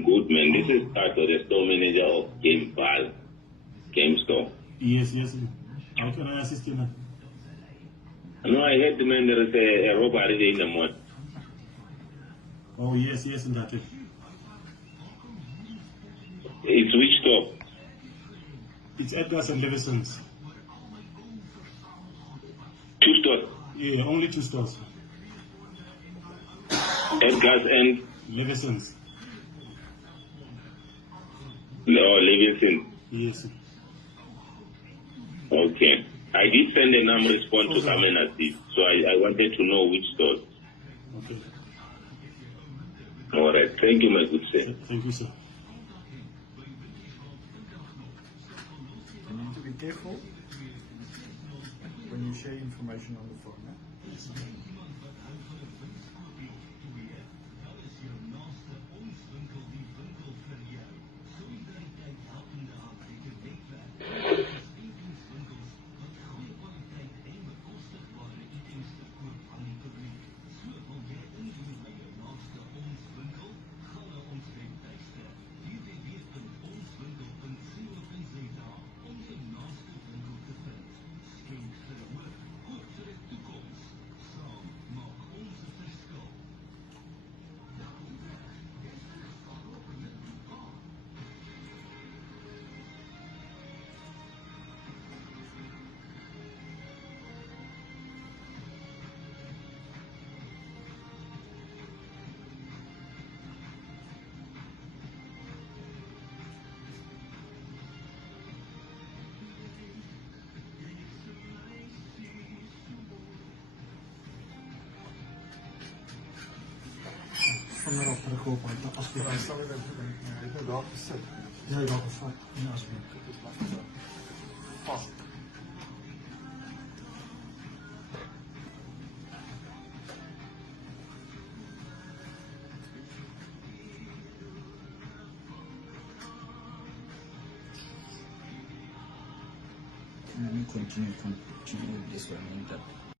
I'm good, man. This is Tato, the store manager of Vaal, game store. Yes. How can I assist you now? No, I heard, man, there is a robbery in the morning. Oh, yes, in that. It's which store? It's Edgar's and Levison's. 2 stores. Yeah, only 2 stores. Edgar's and Levison's. Livingston. Yes. Okay. I did send a number response to come and assist, so I wanted to know which store. Okay. All right. Thank you, my good sir. Thank you, sir. You need to be careful when you share information on the phone. Yes. Vanaf op terugkoop, dat was weer. Dan stel je dat je het daar gezet. Ja, dat is fijn. Ja, is goed. Vast. Let me continue with this one.